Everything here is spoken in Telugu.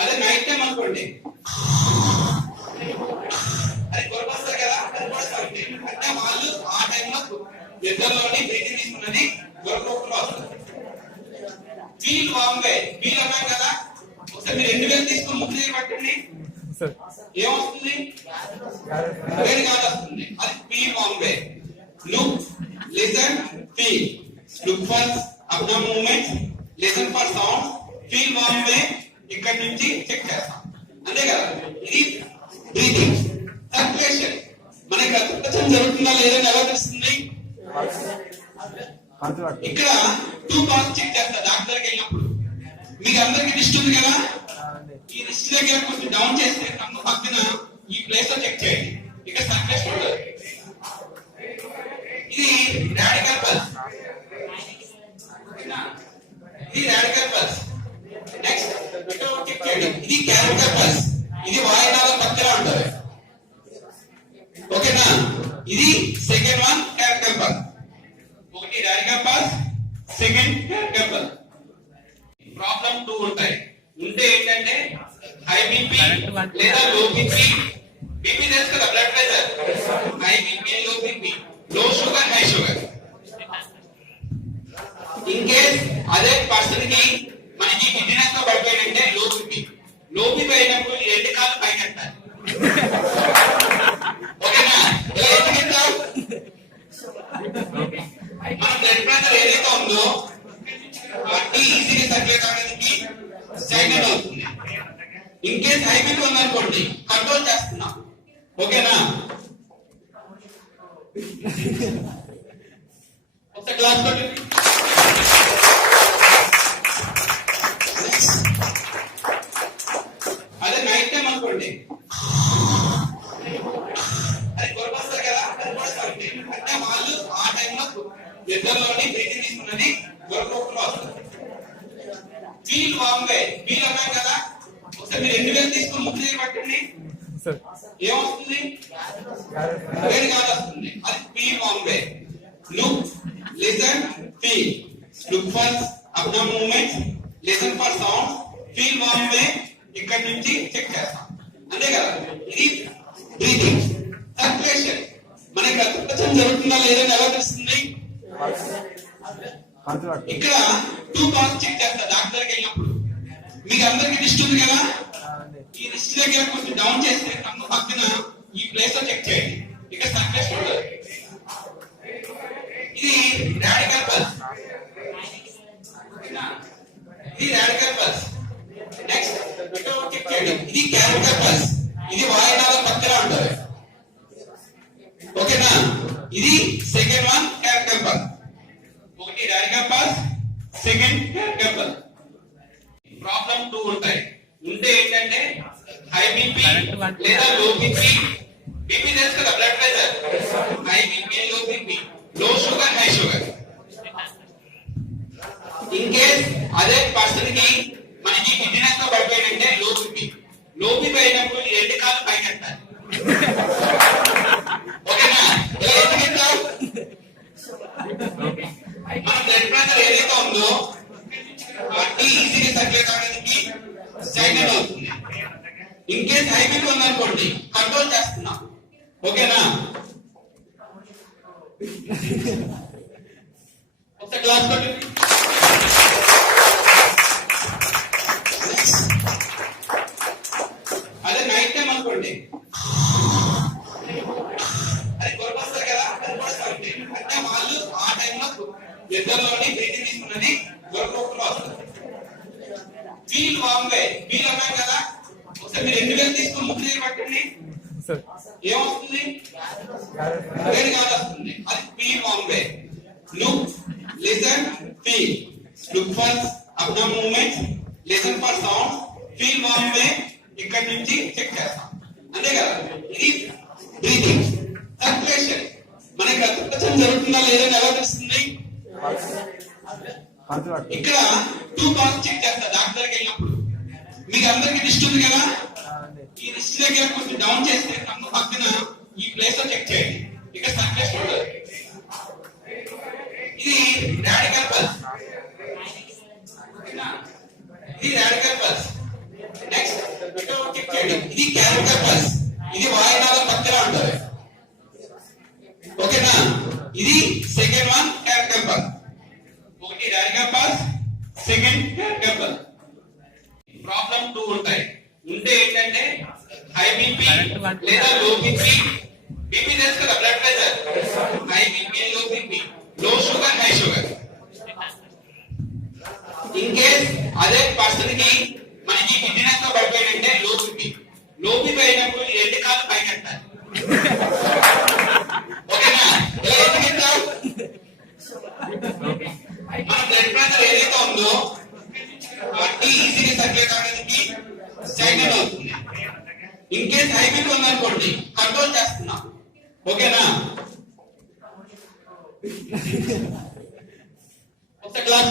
అదే నైట్ టైం అనుకోండి, అది కొరకొస్తారు కదా, అది కొడతారు అంటే వాళ్ళు ఆ టైంలో నిద్రలోని బ్రీతింగ్ తీసుకున్నది కొరకోకుండా వస్తుంది. ఫీల్ వామ్ వే, ఫీల్ అన్నాం కదా, ఒకసారి మీరు 2000 తీసుకుని ముక్కు దగ్గర పట్టండి, ఏమొస్తుంది? వేడి గాలి వస్తుంది. అది feel warm way. Look, listen, feel. Look for abdominal movements, listen for sound, feel warm way. ఇక్కడ నుంచి చెక్ చేస్తాం, అంతే కదా. ఇది బ్రీతింగ్. సర్క్యులేషన్, మనకి రక్తప్రసరణ జరుగుతుందా లేదని ఎలా తెలుస్తుంది? ఇక్కడ 2 పార్ట్స్ చెక్ చేస్తా డాక్టర్ దగ్గరికి వెళ్ళినప్పుడు. మీకు అందరికి రిస్ట్ ఉంది కదా, ఈ రిస్ట్ దగ్గర కొంచెం డౌన్ చేస్తే కన్ను పక్కన ఈ ప్లేస్ లో చెక్ చేయండి. ఇక్కడ సర్క్యులేషన్ ఉంటుంది. ఇది రాడికల్ పల్స్, ఇది రాడికల్ పల్స్. నెక్స్ట్ ఇక్కడ చెక్ చేయండి, ఇది క్యారటికల్ పల్స్. ఇది వాయునాళం పక్కన ఉంటుంది, ఓకేనా. ఇది సెకండ్ వన్ క్యారటికల్ పల్స్. ఒకటి radical pulse, second carotid pulse. Problem 2 ఉంటాయి. ఉంటే ఏంటంటే హై బీపీ లేదా లో బీపీ. బీపీ తెలుసు కదా, blood pressure. High BP, low BP, low sugar, high sugar. In case అదే పర్సన్ కి మనకి కిడ్నీస్ తో పడిపోయిందంటే లో బీపీ. లో బీపీ అయినప్పుడు 2 కాళ్ళు పైన ఎత్తాలి, ఓకేనా. ఇలా ఎందుకు మన బ్లడ్ ప్రెషర్ ఏదైతే ఉందో వాటి ఈజీగా సర్క్యులేట్ అవడానికి స్టాగ్నెంట్ అవుతుంది. ఇన్ కేస్ హై బీపీ ఉందనుకోండి, కంట్రోల్ చేస్తున్నాం, ఓకేనా. ఒక గ్లాస్ కొట్టి అదే నైట్ టైం అనుకోండి, అది కొరకొస్తారు కదా, అది కొడతారు అంటే వాళ్ళు ఆ టైంలో నిద్రలోని బ్రీతింగ్ తీసుకున్నది కొరకోకుండా వస్తుంది. ఫీల్ వామ్ వే, ఫీల్ అన్నాం కదా, ఒకసారి మీరు 2000 తీసుకుని ముక్కు దగ్గర పట్టండి, ఏమొస్తుంది? వేడి గాలి వస్తుంది. అది feel warm way. Look, listen, feel. Look for abdominal movements, listen for sound, feel warm way. ఇక్కడ నుంచి చెక్ చేస్తాం, అంతే కదా. ఇది బ్రీతింగ్. సర్క్యులేషన్, మనకి రక్తప్రసరణ జరుగుతుందా లేదని ఎలా తెలుస్తుంది? ఇక్కడ 2 పార్ట్స్ చెక్ చేస్తా డాక్టర్ దగ్గరికి వెళ్ళినప్పుడు. మీకు అందరికి రిస్ట్ ఉంది కదా, ఈ రిస్ట్ దగ్గర కొంచెం డౌన్ చేస్తే కన్ను పక్కన ఈ ప్లేస్ లో చెక్ చేయండి. ఇక్కడ సర్క్యులేషన్ ఉంటుంది. ఇది రాడికల్ పల్స్, ఇది రాడికల్ పల్స్. నెక్స్ట్ ఇక్కడ చెక్ చేయండి, ఇది క్యారటికల్ పల్స్. ఇది వాయునాళం పక్కన ఉంటుంది, ఓకేనా. ఇది సెకండ్ వన్ క్యారటికల్ పల్స్. ఒకటి radical pulse, second carotid pulse. Problem 2 ఉంటాయి. ఉంటే ఏంటంటే హై బీపీ లేదా లో బీపీ. బీపీ తెలుసు కదా, blood pressure. High BP, low BP, low sugar, high sugar. In case అదే పర్సన్ కి మనకి కిడ్నీస్ తో పడిపోయిందంటే లో బీపీ. లో బీపీ అయినప్పుడు 2 కాళ్ళు పైన ఎత్తాలి, ఓకేనా. ఇలా ఎందుకు? మన బ్లడ్ ప్రెషర్ ఏదైతే ఉందో వాటి ఈజీగా సర్క్యులేట్ అవడానికి స్టాగ్నెంట్ అవుతుంది. ఇన్ కేస్ హై బీపీ ఉందనుకోండి, కంట్రోల్ చేస్తున్నాం, ఓకేనా. ఒక గ్లాస్ కొట్టి అదే నైట్ టైం అనుకోండి, అది కొరకొస్తారు కదా, అది కొడతారు అంటే వాళ్ళు ఆ టైంలో నిద్రలోని బ్రీతింగ్ తీసుకున్నది కొరకోకుండా వస్తుంది. ఫీల్ వామ్ వే, ఫీల్ అన్నాం కదా, ఒకసారి మీరు 2000 తీసుకుని ముక్కు దగ్గర పట్టండి, ఏమొస్తుంది? వేడి గాలి వస్తుంది. అది feel warm way. Look, listen, feel. Look for abdominal movements, listen for sound, feel warm way. ఇక్కడ నుంచి చెక్ చేస్తాం, అంతే కదా. ఇది బ్రీతింగ్. సర్క్యులేషన్, మనకి రక్తప్రసరణ జరుగుతుందా లేదని ఎలా తెలుస్తుంది? ఇక్కడ 2 పార్ట్స్ చెక్ చేస్తా డాక్టర్ దగ్గరికి వెళ్ళినప్పుడు. మీకు అందరికి రిస్ట్ ఉంది కదా, ఈ రిస్ట్ దగ్గర కొంచెం డౌన్ చేస్తే కన్ను పక్కన ఈ ప్లేస్ లో చెక్ చేయండి. ఇక్కడ సర్క్యులేషన్ ఉంటుంది. ఇది రాడికల్ పల్స్, ఇది రాడికల్ పల్స్. ఆటోమేటిక్. ఇది క్యారెక్టర్ పల్స్, ఇది వాయునాళం పక్కన ఉంటుంది. ఓకేనా? ఇది సెకండ్ వన్ క్యారెక్టర్ పల్స్. ఒకటి direct pulse, second character pulse. Problem 2 ఉంటాయి. ఉంటే ఏంటంటే హై బీపీ లేదా లో బీపీ. బీపీ తెలుసు కదా, blood pressure. High BP, low BP, low sugar, high sugar. In case అదే పర్సన్ కి మనకి కిడ్నీస్ తో పడిపోయిందంటే లో బీపీ. లో బీపీ అయినప్పుడు రెండు కాళ్ళు పైకి ఎత్తాలి. ఓకేనా? ఇలా ఎందుకు ఎత్తావు? మన బ్లడ్ ప్రెషర్ ఏదైతే ఉందో వాటి ఈజీగా సర్క్యులేట్ అవడానికి స్టాగ్నెంట్ అవుతుంది. ఇన్ కేస్ హై బీపీ ఉందనుకోండి, కంట్రోల్ చేస్తున్నాం. ఓకేనా? ఒక క్లాస్